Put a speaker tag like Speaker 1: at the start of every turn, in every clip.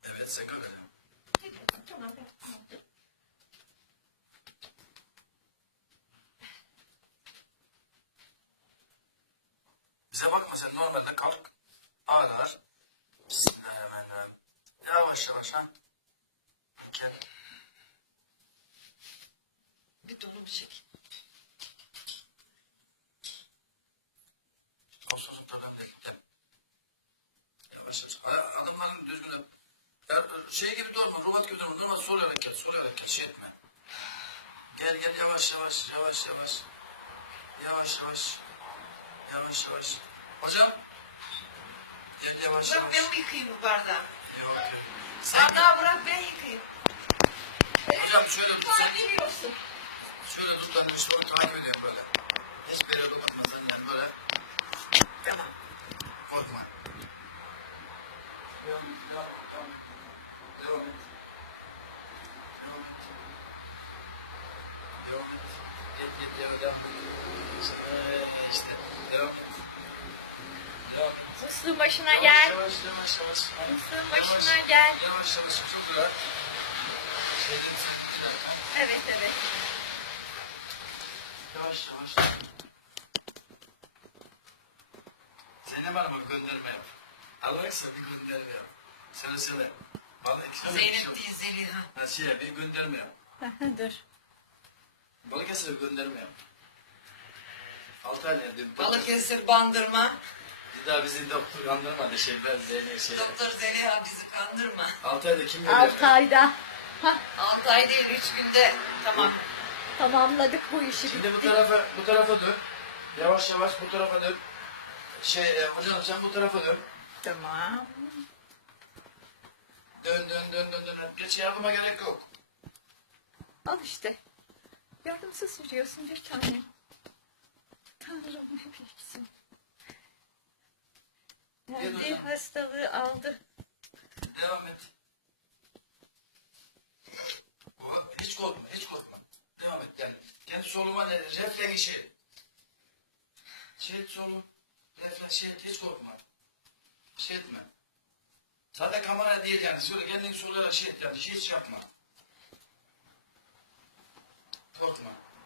Speaker 1: Evet, sen öyle.
Speaker 2: Tamam.
Speaker 1: Bize bakma, sen normalde kalk. Ağlar. Bismillahirrahmanirrahim. Yavaş yavaş ha. Gel.
Speaker 2: Bir dolumu çek.
Speaker 1: Olsun problem değil. Gel. Yavaş yavaş. Adımların düzgün yap. Ya, şey gibi durma, robot gibi durma. Durma, sol yarak gel, sol yarak gel. Şey etme. Gel gel, yavaş yavaş, yavaş yavaş. Yavaş yavaş. Yavaş yavaş. Hocam. Gel yavaş
Speaker 2: Bırak
Speaker 1: yavaş.
Speaker 2: ben mi yıkayayım bu bardağı?
Speaker 1: Yok yok. Sen
Speaker 2: Bardağı bırak ben yıkayayım.
Speaker 1: hocam şöyle tut sen.
Speaker 2: Sen geliyorsun.
Speaker 1: Şöyle tut, ben işte onu takip ediyorum böyle. Hiçbir yere dokunmasan yani böyle.
Speaker 2: Tamam.
Speaker 1: Korkma. Devam, devam, devam. Devam et. Devam et. Devam et. Gel, devam et. İşte, devam et. Devam et.
Speaker 3: Musluğun başına
Speaker 1: Yavaş,
Speaker 3: gel.
Speaker 1: yavaş, yavaş, yavaş.
Speaker 3: Musluğun
Speaker 1: Yavaş,
Speaker 3: başına gel.
Speaker 1: Yavaş, yavaş, çok güzel. Sevdim, bir dakika.
Speaker 3: Evet evet.
Speaker 1: Yavaş, yavaş. Zeynep Hanım'a bir gönderme yap. Allah'sa bir gönderme yap. Söyle. Vallahi
Speaker 2: Zeynep değil Zeliha.
Speaker 1: Ha şey, bir gönderme yap.
Speaker 3: Dur.
Speaker 1: Balıkesir'e bir gönderme yap. 6 ay nerede?
Speaker 2: Balıkesir bandırma.
Speaker 1: Bir daha bizi doktor kandırmadı şeyler, Zeynep şey.
Speaker 2: Doktor Zeliha bizi kandırma.
Speaker 1: 6 ayda kim gönderme?
Speaker 3: 6 ayda. Hah,
Speaker 2: 6 ay değil 3 günde. Tamam.
Speaker 3: tamamladık bu işi.
Speaker 1: Şimdi
Speaker 3: bitti.
Speaker 1: bu tarafa dön. Yavaş yavaş bu tarafa dön. Hocam sen bu tarafa dön.
Speaker 3: Tamam.
Speaker 1: Dön. Geç, yardıma gerek yok.
Speaker 3: Al işte. Yardımsız sürüyorsun bir tane. Tanrım ne bilirsin.
Speaker 1: Gel
Speaker 3: Nerede
Speaker 1: hocam.
Speaker 3: hastalığı aldı.
Speaker 1: Devam et. Hiç korkma, hiç korkma. Devam et, gel. Kendi soluma ne? Refleks işi. Solum. Refleks hiç korkma. Şey etme. Sadece kamera değil yani. Şöyle kendini solarak şey et yani. Hiç yapma. Korkma.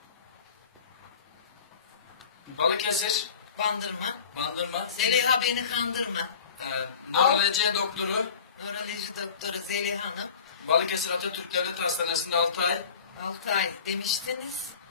Speaker 1: Balıkesir,
Speaker 2: Bandırma.
Speaker 1: Bandırma,
Speaker 2: Zeliha beni kandırma.
Speaker 1: Nöroloji doktoru,
Speaker 2: Nöroloji doktoru Zeliha Hanım.
Speaker 1: Balıkesir Atatürk Devlet Hastanesi'nde 6 ay.
Speaker 2: 6 ay demiştiniz.